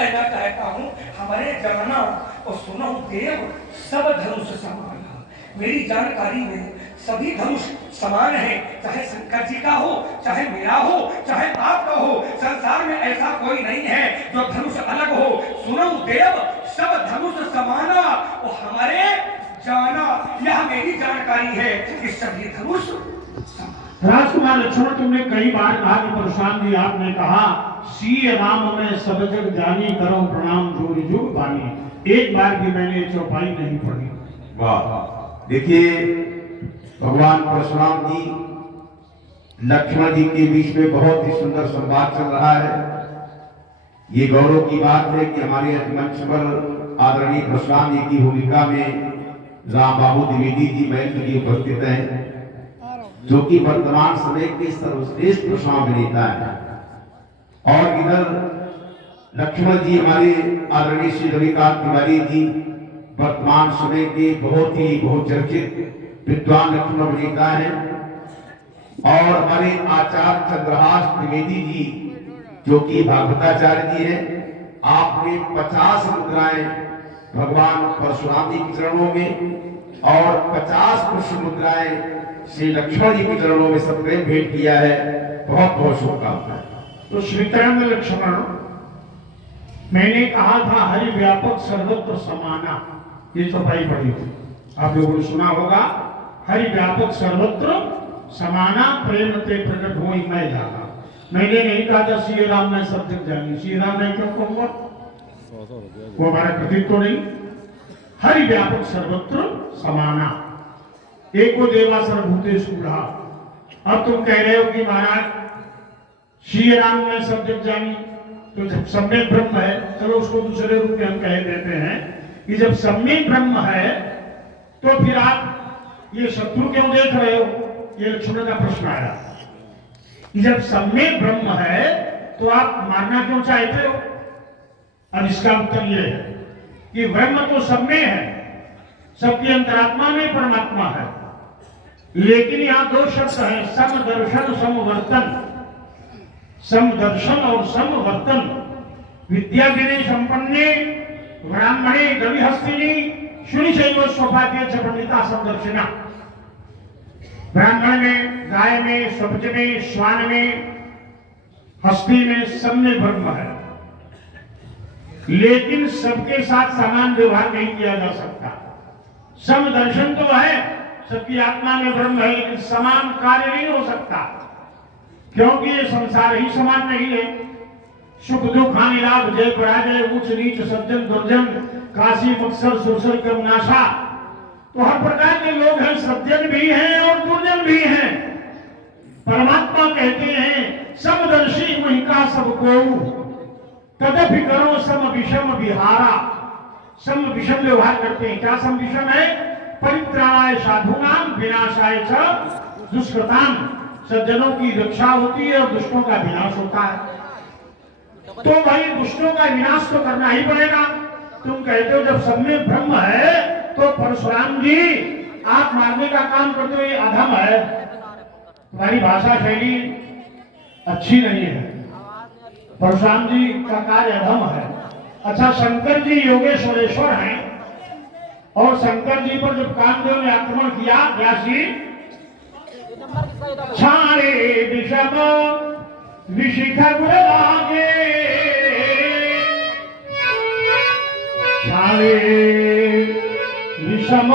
कहना चाहता हूँ, हमारे जाना और सुनो देव सब धनुष समान। मेरी जानकारी में सभी धनुष समान है, चाहे शंकर जी का हो, चाहे मेरा हो, चाहे आपका हो। संसार में ऐसा कोई नहीं है जो धनुष अलग हो। सुनो देव सब धनुष समाना और हमारे जाना, यह मेरी जानकारी है कि सभी धनुष समान। राजकुमार लक्ष्मण, तुमने कई बार कहा कि परशुराम जी आपने कहा सी राम में सब जग जानी करो प्रणाम जोरी जुग बानी। एक बार भी मैंने चौपाई नहीं पढ़ी। वाह, देखिए भगवान परशुराम जी लक्ष्मण जी के बीच में बहुत ही सुंदर संवाद चल रहा है। ये गौरव की बात है कि हमारे मंच पर आदरणीय परशुराम जी की भूमिका में राम बाबू द्विवेदी जी महेंद्र जी उपस्थित हैं, जो कि वर्तमान समय के सर्वश्रेष्ठ परशुराम नेता हैं। और इधर लक्ष्मण जी हमारे आदरणीय श्री रविकांत तिवारी जी वर्तमान समय के बहुत ही बहुचर्चित विद्वान लक्ष्मण अभिनेता हैं। और हमारे आचार्य चंद्रहास द्विवेदी जी जो कि भागवताचार्य जी हैं, आपने 50 मुद्राएं भगवान परशुराम जी के चरणों में और 50 पुष्प मुद्राएं श्री लक्ष्मण जी के चरणों में सप्रेम भेंट किया है। बहुत बहुत शुभकामनाएं। तो श्रीतरंग लक्ष्मण, मैंने कहा था हरि व्यापक सर्वत्र समाना, ये चौपाई पढ़ी थी, आप लोगों ने सुना होगा। हरि व्यापक सर्वत्र समाना प्रेम ते प्रकट हो मैं जाना। मैंने नहीं कहा था श्री राम में सब जग जानी। श्री राम में क्यों कहूंगा, वो हमारा प्रतीक तो नहीं। हरि व्यापक सर्वत्र समाना एको देवा सर्वभूतेषु कूढ़ा। अब तुम कह रहे हो कि महाराज श्री राम में सब जग जानी, तो जब सम्यक ब्रह्म है, चलो उसको दूसरे रूप में हम कह देते हैं कि जब सम्यक ब्रह्म है तो फिर आप ये शत्रु क्यों देख रहे हो, ये लक्ष्मण का प्रश्न आया कि जब सम्यक ब्रह्म है तो आप मारना क्यों चाहते हो। अब इसका उत्तर ये है कि ब्रह्म तो सब में है, सबकी अंतरात्मा में परमात्मा है, लेकिन यहां दो शब्द हैं, समदर्शन समवर्तन। समदर्शन और समवर्तन। विद्या विनय संपन्ने ब्राह्मणे गविहस्तिनी शुनिशैव स्वभाग्य च पंडिता समदर्शिना। ब्राह्मण में, गाय में, स्वपच में, श्वान में, हस्ती में सब में ब्रह्म है, लेकिन सबके साथ समान व्यवहार नहीं किया जा सकता। समदर्शन तो है, सबकी आत्मा में ब्रह्म है, लेकिन समान कार्य नहीं हो सकता, क्योंकि ये संसार ही समान नहीं है। सुख दुख हानि लाभ जय पराजय उच्च नीच सज्जन दुर्जन काशी मत्सर सुरसर कर्मनाशा, तो हर प्रकार के लोग हैं, सज्जन भी हैं और दुर्जन भी हैं। परमात्मा कहते हैं समदर्शी वही का सबको कदपि करो सम विषम विहारा। सम विषम व्यवहार करते हैं। क्या सम विषम है, परित्राणाय साधूनाम विनाशाय च दुष्कृताम। सज्जनों की रक्षा होती है और दुष्टों का विनाश होता है। तो भाई दुष्टों का विनाश तो करना ही पड़ेगा। तुम कहते हो जब सब में ब्रह्म है तो परशुराम जी आप मारने का काम करते हो, ये अधम है, तुम्हारी भाषा शैली अच्छी नहीं है, परशुराम जी का कार्य अधम है। अच्छा, शंकर जी योगेश्वरेश्वर हैं और शंकर जी पर जब कामदेव ने आक्रमण किया, व्यास जी छाड़े विषम विशिखा गुण लागे, छाड़े विषम,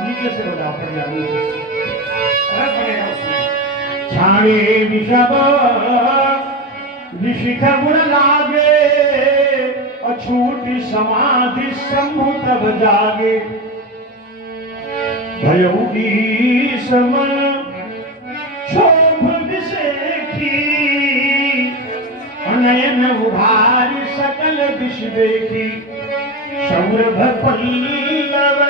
नीचे से बजाओ, पड़ेगा नीचे से, छाड़े विषम विशिखा गुण लागे, अछूटी समाधि शंभु तब जागे, भयउगी समन शोभ विषेखी, अनयन उभारी सकल दिश देखी, सौरभ पल्लव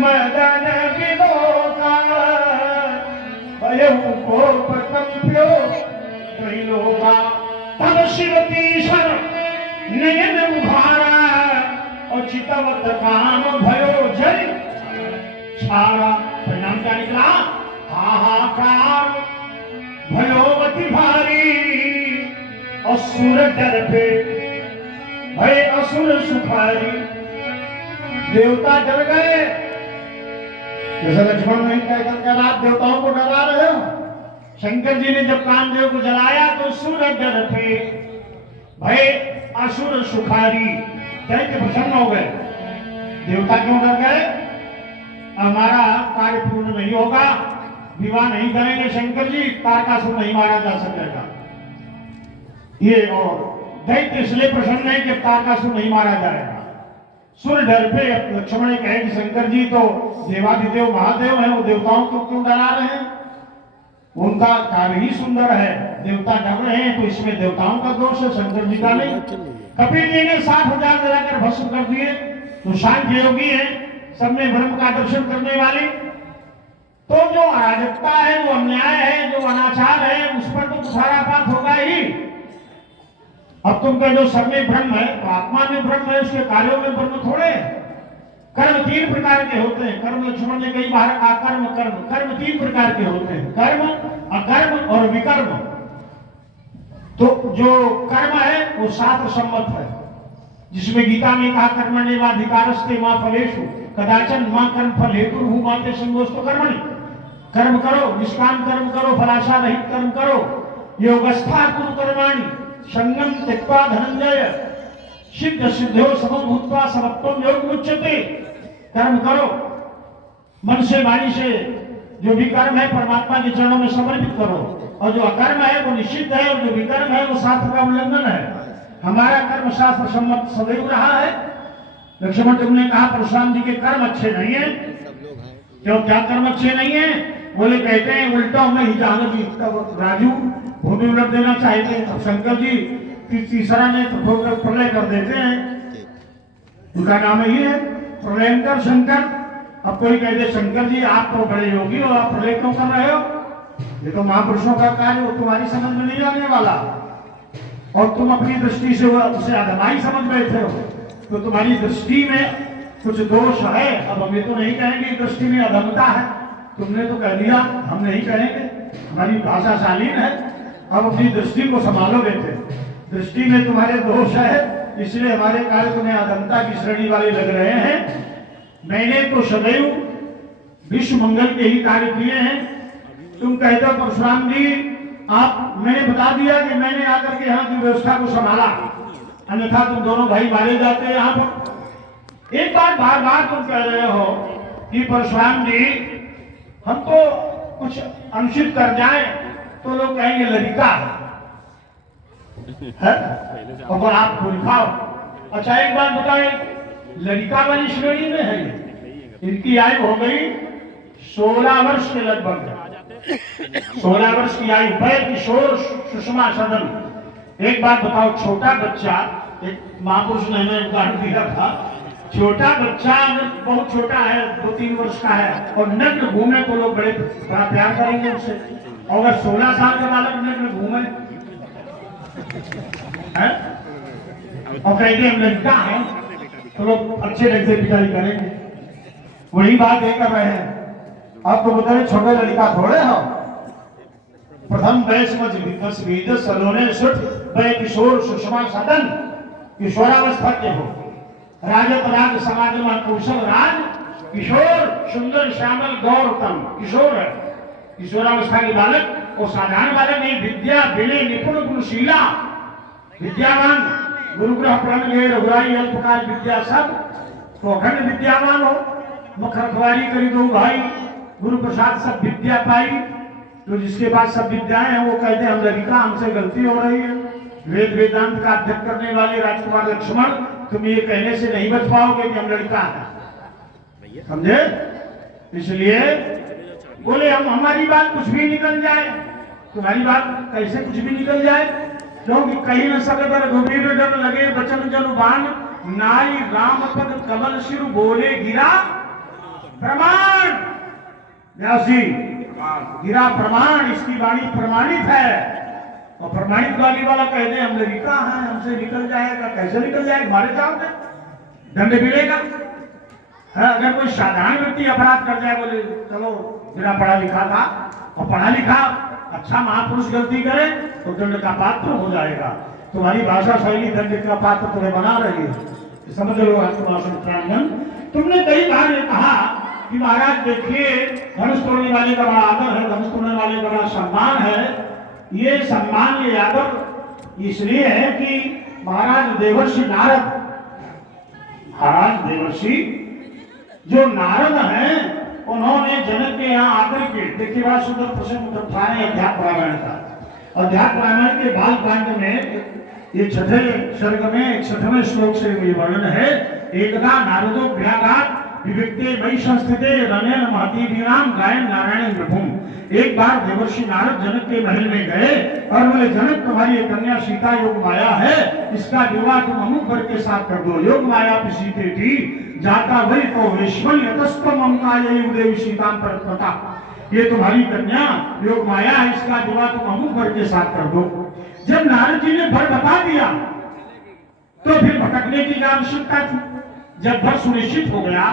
मदन विलोका, भयउ कोप कंप्यो त्रैलोका, तब शिवतीश्वर नयन उभारा, अचितवत काम भयो जय छाड़ा। परिणाम क्या निकला, हाहाकार भयोवती भारी, असुर डर पे सुखारी। देवता डर गए, जैसे लक्ष्मण नहीं कहकर आप देवताओं को डरा रहे हो। शंकर जी ने जब कामदेव को जलाया तो सुर डर थे, भय असुर सुखारी, कह के प्रसन्न हो गए। देवता क्यों डर गए? हमारा कार्य पूर्ण नहीं होगा, विवाह नहीं करेंगे शंकर जी, तारकासुर नहीं मारा जा सकेगा। ये और दैत्य इसलिए प्रसन्न है कि तारकासुर नहीं मारा जाएगा। सुर डर पे लक्ष्मण ने कहे कि शंकर जी तो देवादिदेव महादेव हैं, वो देवताओं को क्यों डरा रहे हैं? उनका कार्य ही सुंदर है, देवता डर रहे हैं तो इसमें देवताओं का दोष है, शंकर जी का नहीं। कपिल जी ने 60,000 जलाकर भस्म कर दिए। तो सांख्य योगी है, सब में ब्रह्म का दर्शन करने वाले। तो जो अराजकता है, जो अन्याय है, जो अनाचार है, उस पर तो तुषारापात होगा ही। अब तुम कह दो सब में ब्रह्म है, तो आत्मा में ब्रह्म है, उसके कार्यों में ब्रह्म थोड़े। कर्म 3 प्रकार के होते हैं। कर्म लक्ष्मण ने कई बार कहा कर्म कर्म, कर्म 3 प्रकार के होते हैं, कर्म, अकर्म और विकर्म। तो जो कर्म है वो शास्त्र सम्मत है, जिसमें गीता में कहा कर्मण्येवाधिकारस्ते मा फलेषु कदाचन मा कर्म फल हेतु माते संगोस्तु कर्मणि। कर्म करो, निष्काम कर्म करो, फलाशा रहित कर्म करो। योगस्था कुरु कर्माणि संगम त्यक्त्वा धनंजय सिद्ध सिद्धो समभूत्वा समत्वम योग मुच्यते। कर्म करो, मन से वाणी से जो भी कर्म है परमात्मा के चरणों में समर्पित करो, और जो अकर्म है वो निषिद्ध है, और जो विकर्म है वो शास्त्र का उल्लंघन है। हमारा कर्म शास्त्र सम्मत सदैव रहा है। लक्ष्मण तुमने कहा परशुराम जी के कर्म अच्छे नहीं है, क्यों क्या कर्म अच्छे नहीं है? बोले कहते हैं उल्टा हमें ही जान भी राजू भूमि उलट देना चाहते हैं। अब शंकर जी तीसरा में प्रलय कर देते हैं, उनका नाम ही है प्रलयंकर शंकर। अब कोई कहते शंकर जी आप तो बड़े योगी हो, आप प्रलय क्यों कर रहे हो? ये तो महापुरुषों का कार्य, वो तुम्हारी समझ में नहीं आने वाला, और तुम अपनी दृष्टि से उसे अधमाई समझ बैठे हो। तो तुम्हारी दृष्टि में कुछ दोष है। अब हम ये तो नहीं कहेंगे दृष्टि में अधमता है, तुमने तो कह दिया, हम नहीं कहेंगे, हमारी भाषा शालीन है। अब अपनी दृष्टि को संभालो बेटे, दृष्टि में तुम्हारे दोष है, इसलिए हमारे कार्य तुम्हें अधमता की श्रेणी वाले लग रहे हैं। मैंने तो सदैव विश्व मंगल के ही कार्य किए हैं। तुम कहते हो परशुराम जी आप, मैंने बता दिया कि मैंने आकर के यहाँ की व्यवस्था को संभाला, अन्यथा तुम दोनों भाई मारे जाते हैं यहाँ पर। एक बार बार बार तुम कह रहे हो कि परशुराम जी हम तो कुछ अनुचित कर जाए तो लोग कहेंगे ललिता है, और आप लिखाओ। अच्छा एक बात बताए, ललिता वाली श्रेणी में है, इनकी आयु हो गई 16 वर्ष के लगभग, 16 वर्ष की आयु पर किशोर सुषमा सदन। एक बात बताओ, छोटा बच्चा, एक महापुरुष ने हमें उदाहरण दिया था, छोटा बच्चा अगर बहुत छोटा है 2-3 वर्ष का है और नग्न घूमे तो लोग बड़ा प्यार करेंगे उससे, और अगर 16 साल का बालक नग्न घूमे और कहते हम लड़का है तो लोग अच्छे ढंग से पिटाई करेंगे। वही बात ये कर रहे हैं। आप तो बताइए छोटे लड़का थोड़े हो। प्रथम किशोर सुषमा सदन, किशोरावस्था के हो, राजत राज समाज में कौशल राज, किशोर सुंदर श्यामल गौरतम किशोर है। किशोरावस्था के बालक वो साधारण बालक नहीं, विद्या विनय निपुण गुणशीला विद्यावान, गुरुग्रह प्रण गए रघुराई अल्पकाल विद्या सब, तो अखंड विद्यावान हो। मुख रखवारी करी दो भाई, गुरु प्रसाद सब विद्या पाई। तो जिसके पास सब विद्याएं हैं वो कहते हैं हम ललिता, हमसे गलती हो रही है। वेद वेदांत का अध्ययन करने वाले राजकुमार लक्ष्मण, तुम ये कहने से नहीं बच पाओगे कि हम लड़का है, समझे? इसलिए बोले हम, हमारी बात कुछ भी निकल जाए। तुम्हारी बात कैसे कुछ भी निकल जाए? क्योंकि कहीं न सकत रघुबीर डर लगे बचन जनुबान, नाई राम पद कमल शिर बोले गिरा प्रमाण। व्यासी गिरा प्रमाण, इसकी वाणी प्रमाणित है। और प्रमाणित वाली वाला कहते हम ललिता हैं, हमसे निकल जाएगा। कैसे निकल जाएगा? मारे जाओगे, दंड मिलेगा। अगर कोई साधारण व्यक्ति अपराध कर जाए, बोले चलो बिना पढ़ा लिखा था, और पढ़ा लिखा अच्छा महापुरुष गलती करे तो दंड का पात्र हो जाएगा। तुम्हारी भाषा शैली दंड का पात्र तुम्हें बना रही है, समझ लो प्रांगण। तुमने कई बार ये कहा कि महाराज देखिए धनुष तोड़ने वाले का बड़ा आदर है, धनुष तोड़ने वाले का बड़ा सम्मान है। ये सम्मान ये आदर इसलिए है कि महाराज देवर्षि नारद, महाराज देवर्षि जो नारद हैं उन्होंने जनक के यहाँ आकर के, देखिए बड़ा सुंदर प्रसंग उठा रहे हैं अध्यात्म रामायण का। अध्यात्म रामायण के बाल कांड में ये छठे सर्ग में 61वें श्लोक से ये वर्णन है। एकदा नारदो प्रयागात विविक्ते मयि संस्थिते रनेन महती दीनाम गायन नारायण प्रभुम। एक बार देवर्षि नारद जनक के महल में गए और बोले जनक तुम्हारी एक कन्या सीता योग माया है, इसका विवाह तुम अमुक वर के साथ कर दो। योग माया सीते थी जाता वही तो विश्वल यतस्तम अमकाय देवी सीता परतपता। ये तुम्हारी कन्या योग माया है, इसका विवाह तुम अमुक वर के साथ कर दो। जब नारद जी ने भर बता दिया तो फिर भटकने की आवश्यकता थी। जब भर सुनिश्चित हो गया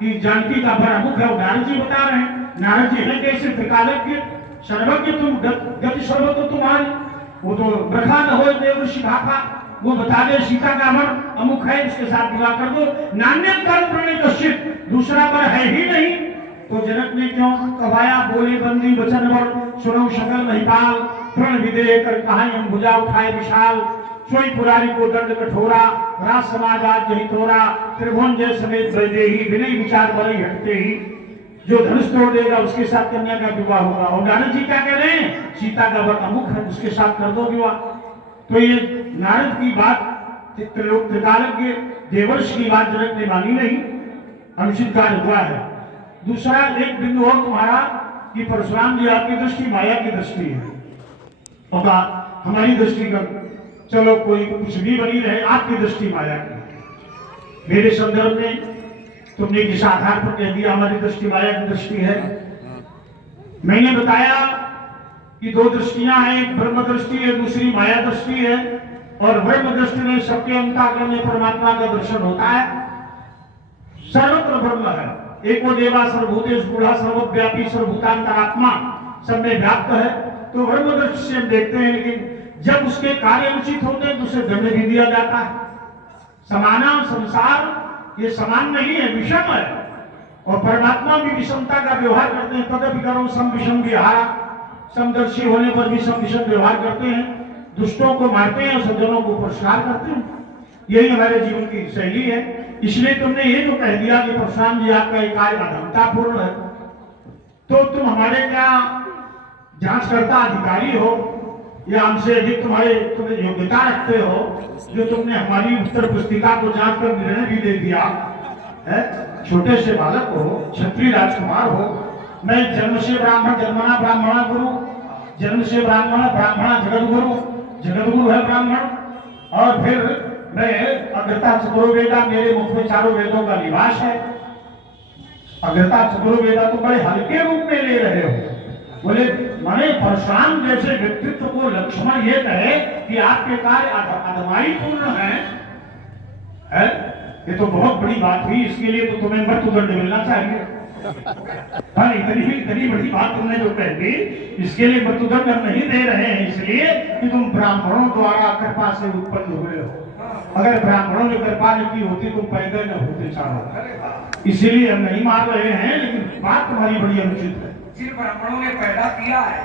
कि जानकी का भर अमुक है, नारद जी बता रहे हैं। नारद जी है कैसे त्रिकालज्ञ सर्वज्ञ, तुम गति सर्व तो तुम्हारी, वो तो ब्रखा न हो देवर्षि भाका, वो बता दे सीता का भर अमुक है, उसके साथ विवाह कर दो। नान्य कर्म प्रणय कश्चित, दूसरा वर है ही नहीं। तो जनक ने क्यों कवाया बोले बंदी वचन वर, सुनो सकल महिपाल, प्रण विधेय कर कहा भुजा उठाए विशाल। सोई पुरारी को दंड कठोरा, राज समाज आज यही तोरा, त्रिभुवन जय समेत वैदेही, विनय विचार बड़े हटते ही। जो धनुष तोड़ देगा उसके साथ कन्या का विवाह होगा। और नारद जी क्या कह रहे हैं, सीता का वर अमुक है, उसके साथ कर दो विवाह। तो ये नारद की बात त्रिकालज्ञ देवर्षि की बात जनक ने मानी नहीं, अनुचित कार्य हुआ है। दूसरा एक बिंदु और तुम्हारा कि परशुराम जी आपकी दृष्टि माया की दृष्टि है, होगा हमारी दृष्टि का चलो कोई कुछ भी बनी रहे, आपकी दृष्टि माया की। मेरे संदर्भ में तुमने किस आधार पर कह दिया हमारी दृष्टि माया की दृष्टि है। मैंने बताया कि दो दृष्टियां हैं, एक ब्रह्म दृष्टि है, दूसरी माया दृष्टि है। और ब्रह्म दृष्टि में सबके अंतःकरण में परमात्मा का दर्शन होता है, सर्वत्र ब्रह्म है। एको देवा सर्वभूतेषु गूढ़ः सर्वव्यापी सर्वभूतांतरात्मा, सब में व्याप्त है। तो ब्रह्म दृष्टि से हम देखते हैं, लेकिन जब उसके कार्य उचित होते हैं तो उसे दंड भी दिया जाता है। समाना संसार ये समान नहीं है, विषम है। और परमात्मा भी विषमता का व्यवहार करते हैं। तदपि करो सम विषम विहारा, समदर्शी होने पर भी सम विषम व्यवहार करते हैं। दुष्टों को मारते हैं और सज्जनों को पुरस्कार करते हैं। यही हमारे जीवन की शैली है। इसलिए तुमने ये जो कह दिया कि परशुराम जी आपका एक कार्य अधमतापूर्ण है, तो तुम हमारे क्या जांचकर्ता अधिकारी हो या हमसे अधिक तुम्हें योग्यता रखते हो, जो तुमने हमारी उत्तर पुस्तिका को जांच कर निर्णय भी दे दिया है। छोटे से बालक हो, क्षत्रिय राजकुमार हो, मैं जन्म से ब्राह्मण, जन्मना ब्राह्मणा गुरु, जन्म से ब्राह्मण, ब्राह्मणा जगत गुरु, जगत गुरु है ब्राह्मण। और फिर मैं अग्रता चतुर्वेदा, मेरे मुख में चारों वेदों का निवास है। अग्रता चतुर्वेदा तो बड़े हल्के रूप में ले रहे हो। बोले माने परशुराम जैसे व्यक्तित्व को लक्ष्मण ये कहे कि आपके कार्य अधमाई पूर्ण है? ये तो बहुत बड़ी बात हुई। इसके लिए तो तुम्हें मृत्युदंड मिलना चाहिए। हाँ, इतनी बड़ी बात तुमने जो कह दी, इसके लिए मृत्युदंड हम नहीं दे रहे हैं, इसलिए कि तुम ब्राह्मणों द्वारा कृपा से उत्पन्न हुए हो। अगर ब्राह्मणों ने कृपा नहीं की होती तो पैदा न होते चारों, इसीलिए हम नहीं मार रहे हैं। लेकिन बात तुम्हारी बड़ी अनुचित है। जिन ब्राह्मणों ने पैदा किया है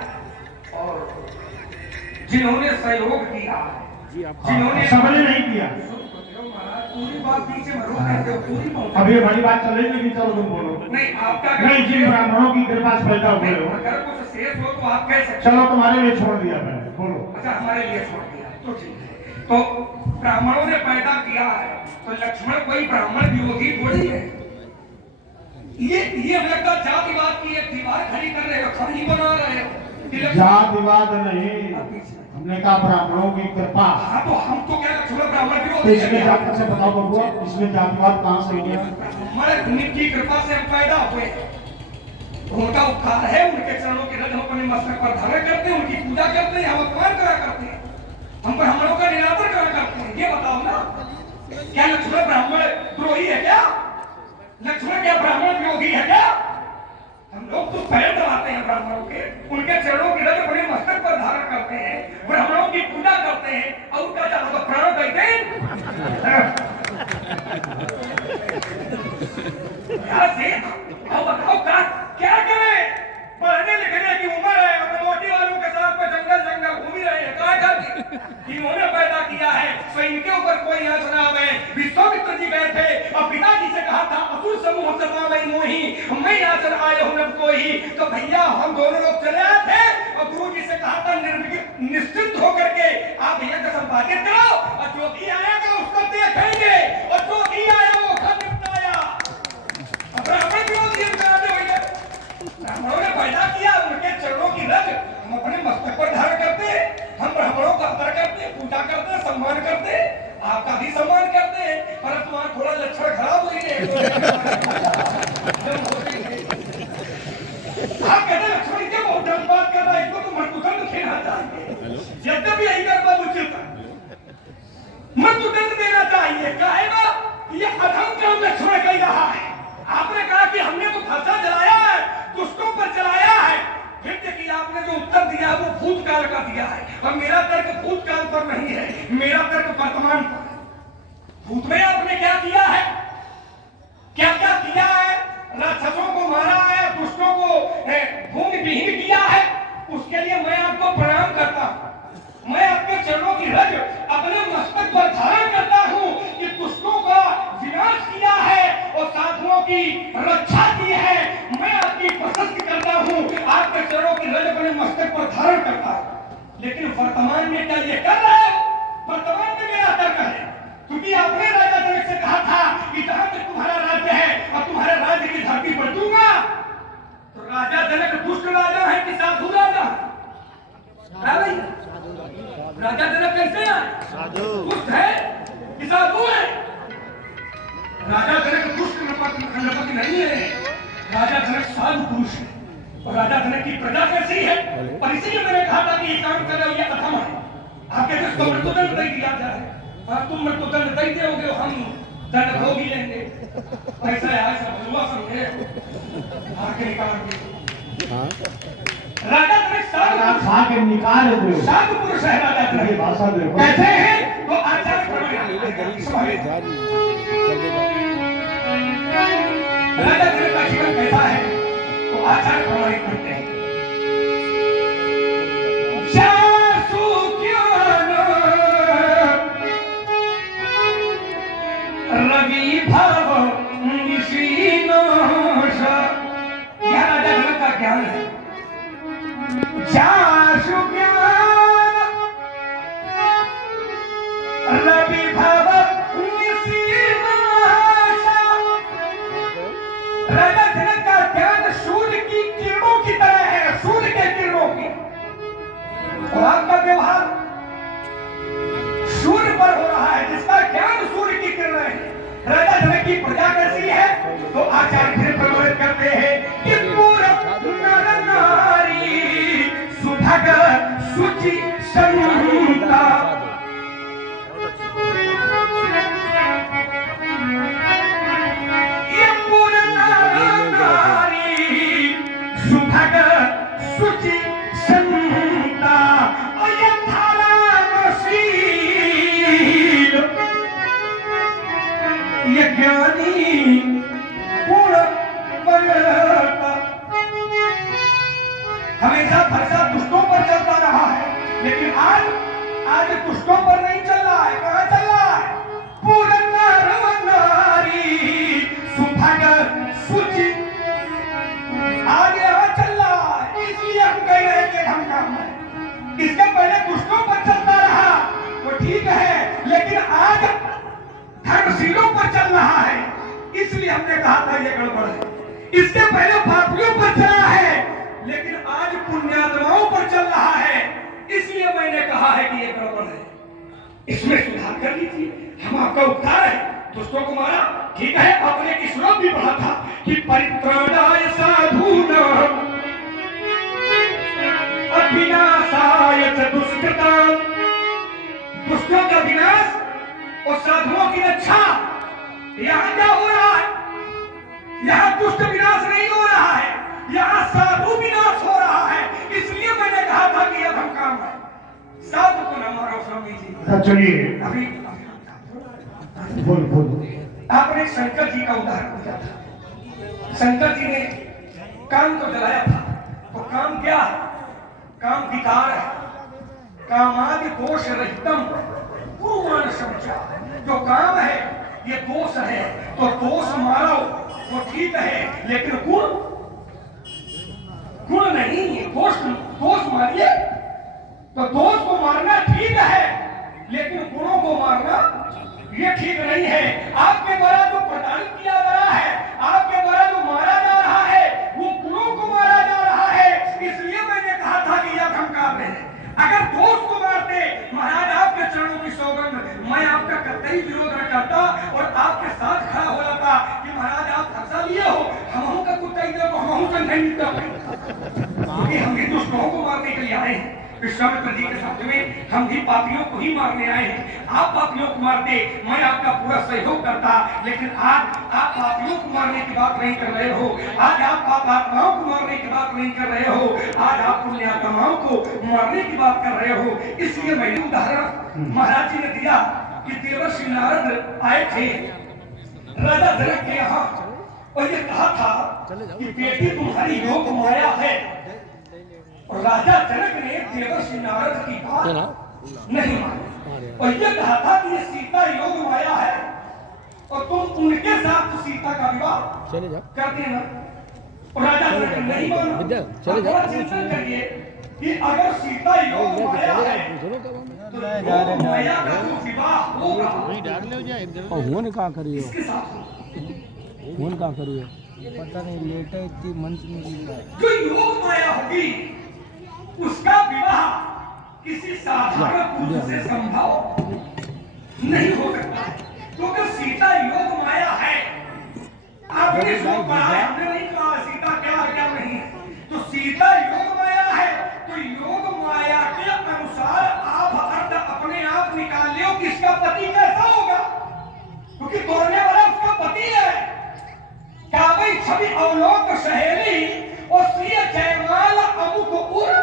और जिन्होंने सहयोग किया है, जिन्होंने सबने नहीं किया। पूरी बात पीछे में रोक देते हो, पूरी अब ये बड़ी बात चलेगी, लेकिन चलो तुम बोलो। नहीं, आपका नहीं, जिन ब्राह्मणों की कृपा से पैदा हुए हो, अगर कुछ शेष हो तो आप कह सकते। चलो तुम्हारे लिए छोड़ दिया मैंने, बोलो। अच्छा, हमारे लिए छोड़ दिया तो ठीक है। तो ब्राह्मणों ने पैदा किया है, तो लक्ष्मण कोई ब्राह्मण विरोधी थोड़ी है। ये हमें लगता जातिवाद की एक दीवार खड़ी कर रहे हो, खाली बना रहे हो। जातिवाद नहीं, हमने कहा ब्राह्मणों की कृपा। हाँ, तो हम तो क्या लक्ष्मण ब्राह्मण तो विरोधी इसमें जाति से बताओ बबुआ, इसमें जातिवाद कहाँ से हो गया? उनकी कृपा से हम पैदा हुए, उनका उपकार है, उनके चरणों के रज हम अपने मस्तक पर धारण करते हैं, उनकी पूजा करते हैं, हम अपमान करा करते हैं, हम ब्राह्मणों का निरादर करा करते हैं। ये बताओ ना, क्या लक्ष्मण ब्राह्मण द्रोही है क्या? लक्ष्मण क्या ब्राह्मण विरोधी है क्या? हम लोग तो पैर दबाते हैं ब्राह्मणों के, उनके चरणों के रज अपने मस्तक पर धारण करते हैं, ब्राह्मणों की पूजा करते हैं, और उनका चाहो तो प्राण देते हैं। पर कोई आंच ना आवे। विश्वामित्र जी गए थे और पिताजी से कहा था असुर समूह से पावई मोही, मैं आचर आए हूं न कोई। तो भैया हम दोनों लोग चले आए थे और गुरु जी से कहा था निश्चिंत होकर के आप भैया का संपादित करो और जो भी आएगा उसको देखेंगे और जो भी आया वो घर निपटाया। ब्राह्मण विरोधी ब्राह्मणों ने पैदा किया, उनके चरणों की रज हम अपने मस्तक पर धारण करते, हम ब्राह्मणों का आदर करते, पूजा करते, सम्मान करते, आपका भी सम्मान करते, पर तुम्हारा थोड़ा लक्षण खराब हुई है। आप कहते लक्ष्मण जी बहुत गलत बात कर रहा है, इसको तो मृत्युदंड देना चाहिए। यद्यपि यही कर्म उचित है, मृत्युदंड देना चाहिए। कहेगा ये अधम काम लक्ष्मण कह रहा है। आपने कहा कि हमने तो फरसा चलाया है, दुष्टों पर चलाया है, फिर देखिए आपने जो उत्तर दिया वो भूतकाल का दिया है और मेरा तर्क भूतकाल पर नहीं है, मेरा तर्क वर्तमान पर है। भूत में आपने क्या किया है, क्या क्या किया है, राक्षसों को मारा है, दुष्टों को भूमि विहीन किया है, उसके लिए मैं आपको प्रणाम करता हूं। मैं आपके चरणों की रज अपने मस्तक पर धारण करता हूं कि दुष्टों का विनाश किया है और साधुओं की रक्षा की है। मैं आपकी प्रशंसा करता हूं, आपके चरणों की रज अपने मस्तक पर धारण करता हूं। लेकिन वर्तमान में क्या ये कर रहे हो? वर्तमान में मेरा तर्क है, क्योंकि आपने राजा जनक से कहा था कि जहां तक तुम्हारा राज्य है और तुम्हारे राज्य की धरती पर दूंगा। तो राजा जनक दुष्ट राजा है कि साधु राजा है? राजा जनक कैसे है? दुष्ट है कि साधु है? राजा जनक दुष्ट नरपति नहीं है, राजा जनक साधु पुरुष है। और राजा जनक की प्रजा कैसी है? और इसीलिए मैंने कहा था कि ये काम कर रहे हो, ये अधम है। आपके देश को मृत्युदंड दे दिया जाए, हाँ तुम मृत्युदंड दे दोगे, हम दंड भोग ही लेंगे। पैसा है सब हुआ समझे आके निकाल के। राजा जनक साधु निकाल दो, साधु पुरुष है राजा जनक। भाषा देखो कैसे है तो आचार्य राजा जनक का जीवन कैसा है तो आचार्य प्रमाणित करते हैं। रवि भव यह राजा जनक का ज्ञान है। जासु ज्ञान रवि भव राजा जनक का ज्ञान सूर्य की किरणों की तरह है, सूर्य के किरणों की। और आपका व्यवहार सूर्य पर हो रहा है, जिसका ज्ञान सूर्य की किरणें है। राजा जनक की प्रजा कैसी है तो आचार्य फिर प्रमाणित करते हैं कि पूरा नर नारी सुभग सुचि संता। ये पूरा नर नारी सुभग सुचि संता और ये ये ज्ञानी पूर्ण हमेशा भरसा दुष्टों पर चलता रहा है, लेकिन आज दुष्टों पर नहीं चल रहा है। कहां चल रहा है? पूर्ण नर नारी सुभग सुचि, आज यहां चल रहा है। इसलिए हम कह रहे हैं कि हम काम है। इसके पहले दुष्टों पर चलता रहा वो ठीक है, लेकिन आज धर्मशीलों पर चल रहा है, इसलिए हमने कहा था ये गड़बड़ है। इसके पहले पापियों पर चला है, लेकिन आज पुण्यात्माओं पर चल रहा है, इसलिए मैंने कहा है कि ये गड़बड़ है, इसमें सुधार कर लीजिए। हम आपका उपकार है, दुष्टों को मारा ठीक है, आपने की श्लोक भी पढ़ा था कि परित्राणाय साधूनां अविनाशाय च दुष्कृतां, दुष्टों का विनाश और साधुओं की रक्षा। यहाँ क्या हो रहा है? यहाँ दुष्ट विनाश नहीं हो रहा है, यहाँ साधु विनाश हो रहा है। इसलिए मैंने कहा था कि अब हम काम है, साधु को न मारो स्वामी जी। चलिए अभी बोल आपने शंकर जी का उदाहरण दिया था। शंकर जी ने काम को जलाया था, तो काम क्या है? काम विकार है। कामादि दोष रहितम पूर्ण समझा, जो काम है ये दोष है, तो दोष मारो वो ठीक है, लेकिन गुण नहीं, दोष मारिए तो दोष को मारना ठीक है, लेकिन गुणों को मारना ये ठीक नहीं है। आपके द्वारा जो प्रताड़ित किया जा रहा है, आपके द्वारा जो मारा जा रहा है, वो गुणों को मारा जा रहा है। इसलिए मैंने कहा था कि यह हम काम है। अगर दोष को मारते महाराज, आपके चरणों की सौगंध, मैं आपका कतई विरोध न करता और आपके साथ खड़ा हो जाता कि महाराज आप फंसा लिए हो, हम का कुत्ता इधर तो हम संघर्ष क्योंकि हम हिंदुस्तानों को मारने के लिए आए हैं। विश्वामित्र जी के साथ में हम भी पापियों को ही मारने आए हैं। आप पापियों को मारते, मैं आपका पूरा सहयोग करता, लेकिन आज आप पापियों को मारने की बात नहीं कर रहे हो, आज आप पापात्माओं को मारने की बात नहीं कर रहे हो, आज आप पुण्यात्माओं को मारने की बात कर रहे हो। इसलिए मैंने उदाहरण महाराज जी ने दिया कि देवर्षि नारद आए थे राजा जनक के यहाँ और ये कहा था कि बेटी तुम्हारी योग माया है, और राजा जनक ने देवर्षि नारद की बात नहीं मानी और ये कहा था कि ये सीता योग माया है और तुम उनके साथ सीता का विवाह कर देना। और राजा जनक ने नहीं माना। चिंतन करिए कि अगर सीता योग माया है तो योग माया का जो विवाह होगा कहाँ करिए इसके साथ कहाँ करिए पता नहीं, लेटा इतनी मंच में जो योग माया होगी उसका विवाह किसी साधारण पुरुष से संभव नहीं हो सकता, क्योंकि सीता योग माया है। आपने जो पढ़ा है, हमने नहीं कहा सीता क्या क्या नहीं, तो सीता योग माया है। तो योग माया के अनुसार आप अर्थ अपने आप निकाल लियो कि इसका पति कैसा होगा, क्योंकि तोड़ने वाला उसका पति है। कावई छवि अवलोक सहेली और श्री जयमाल अमुक उर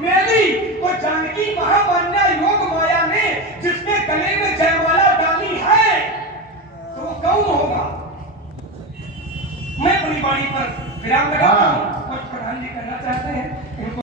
मेरी, तो जानकी महामान्या योग माया ने जिसके गले में जयमाला डाली है तो वो कौन होगा। मैं अपनी वाणी पर विराम लगाता हूं। कुछ प्रधान जी कहना चाहते हैं।